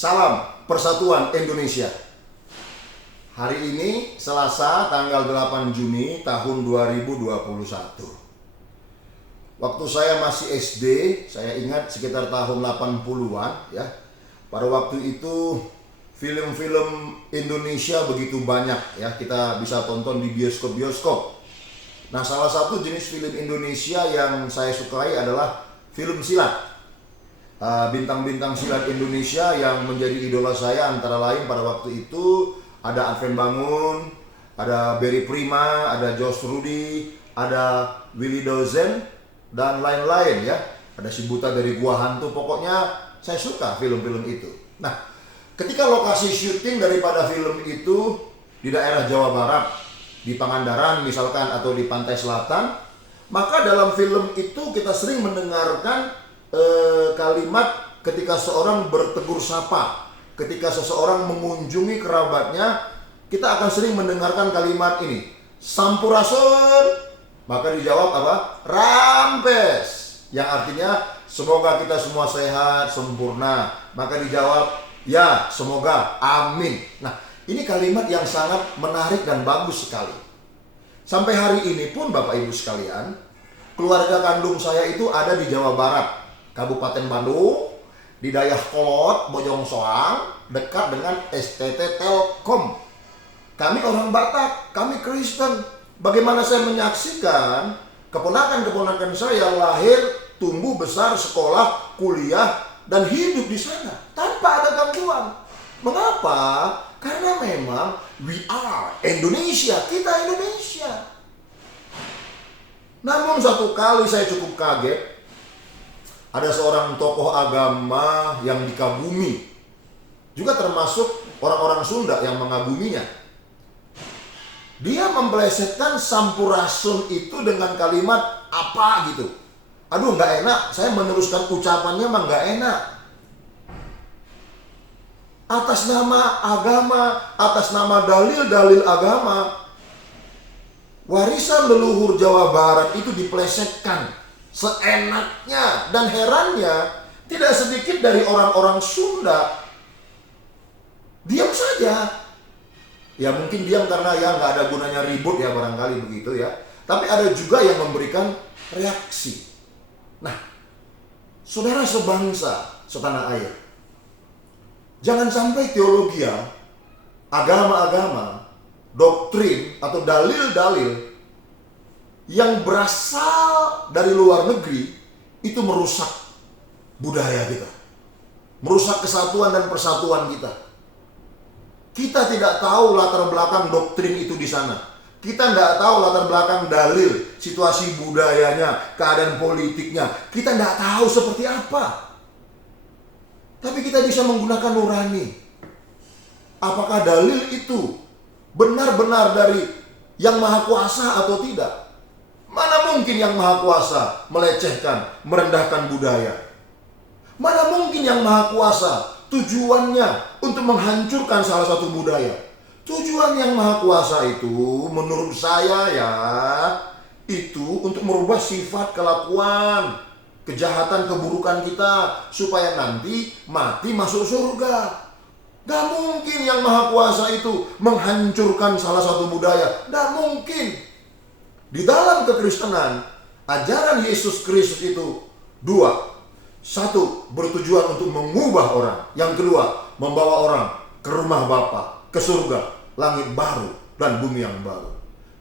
Salam Persatuan Indonesia. Hari ini Selasa tanggal 8 Juni tahun 2021. Waktu saya masih SD, saya ingat sekitar tahun 80-an ya. Pada waktu itu film-film Indonesia begitu banyak ya, kita bisa tonton di bioskop-bioskop. Nah, salah satu jenis film Indonesia yang saya sukai adalah film silat. Bintang-bintang silat Indonesia yang menjadi idola saya antara lain pada waktu itu ada Adven Bangun, ada Berry Prima, ada Josh Rudy, ada Willy Dozen, dan lain-lain ya. Ada si Buta dari Gua Hantu. Pokoknya saya suka film-film itu. Nah, ketika lokasi syuting daripada film itu di daerah Jawa Barat, di Pangandaran misalkan, atau di Pantai Selatan, maka dalam film itu kita sering mendengarkan kalimat ketika seorang bertegur sapa, ketika seseorang mengunjungi kerabatnya, kita akan sering mendengarkan kalimat ini, Sampurasun. Maka dijawab apa? Rampes. Yang artinya semoga kita semua sehat, sempurna. Maka dijawab, ya semoga, amin. Nah, ini kalimat yang sangat menarik dan bagus sekali. Sampai hari ini pun Bapak Ibu sekalian, keluarga kandung saya itu ada di Jawa Barat, Kabupaten Bandung, di Dayakolot, Bojong Soang, dekat dengan STT Telkom. Kami orang Batak, kami Kristen. Bagaimana saya menyaksikan keponakan-keponakan saya lahir, tumbuh besar, sekolah, kuliah, dan hidup di sana tanpa ada gangguan. Mengapa? Karena memang we are Indonesia, kita Indonesia. Namun satu kali saya cukup kaget. Ada seorang tokoh agama yang dikagumi, juga termasuk orang-orang Sunda yang mengaguminya. Dia memplesetkan Sampurasun itu dengan kalimat apa gitu. Aduh, nggak enak, saya meneruskan ucapannya mah nggak enak. Atas nama agama, atas nama dalil-dalil agama, warisan leluhur Jawa Barat itu diplesetkan seenaknya, dan herannya tidak sedikit dari orang-orang Sunda diam saja. Ya mungkin diam karena ya nggak ada gunanya ribut ya, barangkali begitu ya. Tapi ada juga yang memberikan reaksi. Nah, saudara sebangsa, setanah air, jangan sampai teologi, agama-agama, doktrin atau dalil-dalil yang berasal dari luar negeri itu merusak budaya kita, merusak kesatuan dan persatuan kita. Kita tidak tahu latar belakang doktrin itu di sana. Kita tidak tahu latar belakang dalil, situasi budayanya, keadaan politiknya. Kita tidak tahu seperti apa. Tapi kita bisa menggunakan nurani. Apakah dalil itu benar-benar dari Yang Maha Kuasa atau tidak? Mana mungkin Yang Maha Kuasa melecehkan, merendahkan budaya? Mana mungkin Yang Maha Kuasa tujuannya untuk menghancurkan salah satu budaya? Tujuan Yang Maha Kuasa itu menurut saya ya, itu untuk merubah sifat kelakuan, kejahatan, keburukan kita, supaya nanti mati masuk surga. Gak mungkin Yang Maha Kuasa itu menghancurkan salah satu budaya. Gak mungkin. Di dalam kekristenan, ajaran Yesus Kristus itu dua. Satu, bertujuan untuk mengubah orang. Yang kedua, membawa orang ke rumah Bapa, ke surga, langit baru dan bumi yang baru.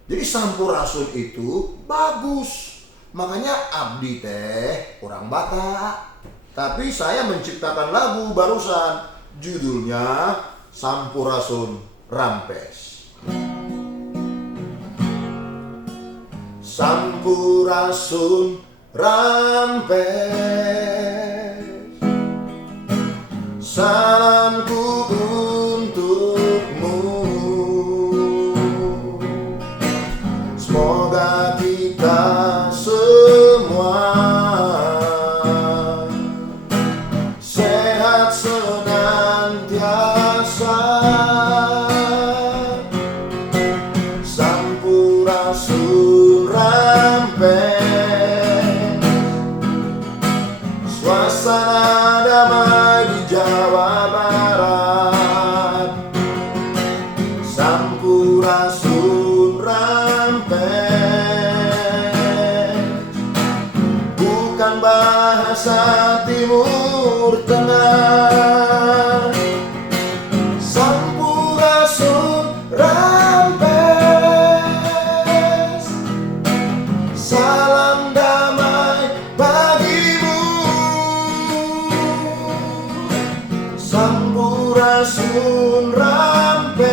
Jadi Sampurasun itu bagus. Makanya abdi teh orang Batak. Tapi saya menciptakan lagu barusan, judulnya Sampurasun Rampes. Sampurasun rampes, salamku untukmu. Semoga kita semua sehat senantiasa. Sampurasun rampes, suasana damai di Jawa Barat. dengan bahasa Timur Tengah. Sampurasun Rampes, salam damai bagimu. Sampurasun Rampes,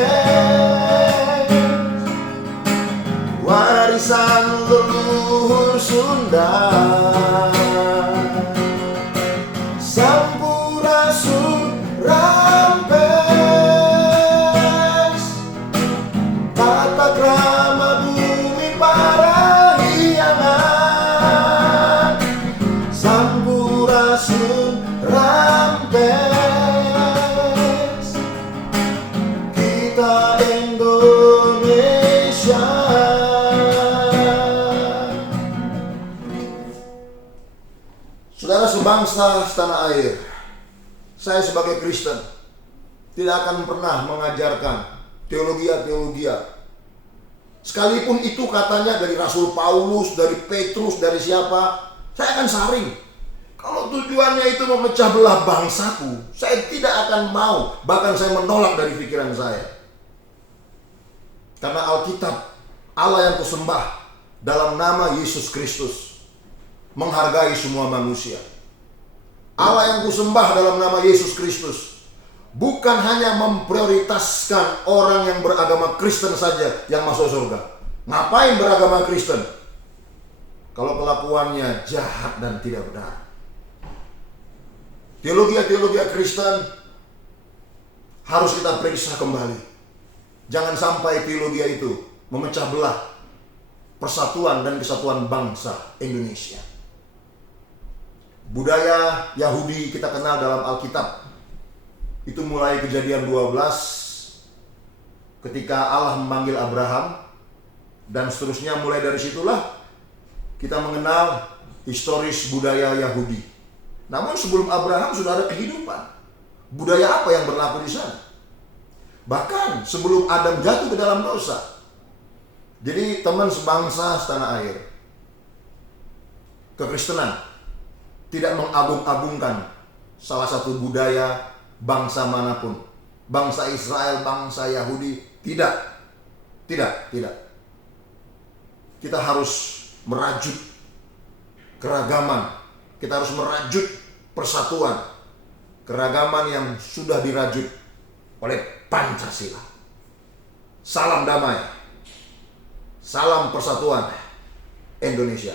warisan leluhur Sunda. Sampurasun Rampes, tata krama bumi Parahyangan. Sampurasun Rampes, kita Indonesia. Saudara sebangsa setanah air, saya sebagai Kristen tidak akan pernah mengajarkan teologi, sekalipun itu katanya dari Rasul Paulus, dari Petrus, dari siapa, saya akan saring. Kalau tujuannya itu memecah belah bangsaku, saya tidak akan mau, bahkan saya menolak dari pikiran saya. Karena Alkitab, Allah yang kusembah dalam nama Yesus Kristus menghargai semua manusia. Allah yang kusembah dalam nama Yesus Kristus bukan hanya memprioritaskan orang yang beragama Kristen saja yang masuk surga. Ngapain beragama Kristen kalau kelakuannya jahat dan tidak benar? Teologi Kristen harus kita periksa kembali. Jangan sampai teologi itu memecah belah persatuan dan kesatuan bangsa Indonesia. Budaya Yahudi kita kenal dalam Alkitab. Itu mulai Kejadian 12 ketika Allah memanggil Abraham, dan seterusnya. Mulai dari situlah kita mengenal historis budaya Yahudi. Namun sebelum Abraham sudah ada kehidupan. Budaya apa yang berlaku di sana? Bahkan sebelum Adam jatuh ke dalam dosa. Jadi teman sebangsa setanah air, kekristenan tidak mengagung-agungkan salah satu budaya bangsa manapun. Bangsa Israel, bangsa Yahudi, tidak. Kita harus merajut keragaman. Kita harus merajut persatuan. Keragaman yang sudah dirajut oleh Pancasila. Salam damai. Salam persatuan Indonesia.